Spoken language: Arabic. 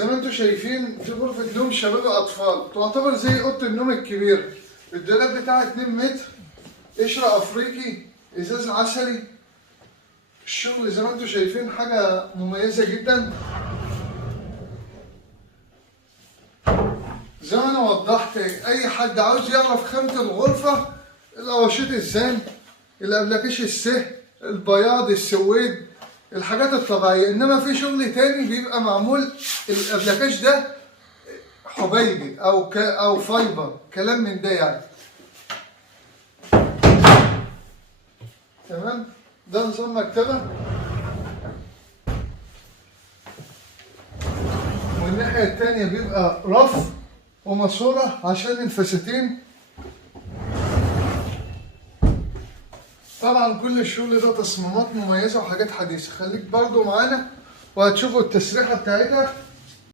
زي ما انتم شايفين في غرفة نوم شباب أطفال، تعتبر زي أوضة النوم الكبيرة. الدولاب بتاعها 2 متر، قشرة أفريقي، إزاز عسلي. الشغل زي ما انتم شايفين حاجة مميزة جدا. زي ما أنا وضحت، أي حد عاوز يعرف خامة الغرفة، القواشيط الزان، الأبلكيش السه، البياض، السويد، الحاجات الطبيعية. إنما في شغل تاني بيبقى معمول الأبلكيش ده حبيبي أو فايبر، كلام من ده يعني. تمام، ده نظام مكتبة. والناحية التانية بيبقى رف وماسورة عشان الفساتين. طبعا كل الشغل ده تصميمات مميزة وحاجات حديثة. خليك برضو معانا وهتشوفوا التسريحة بتاعتها.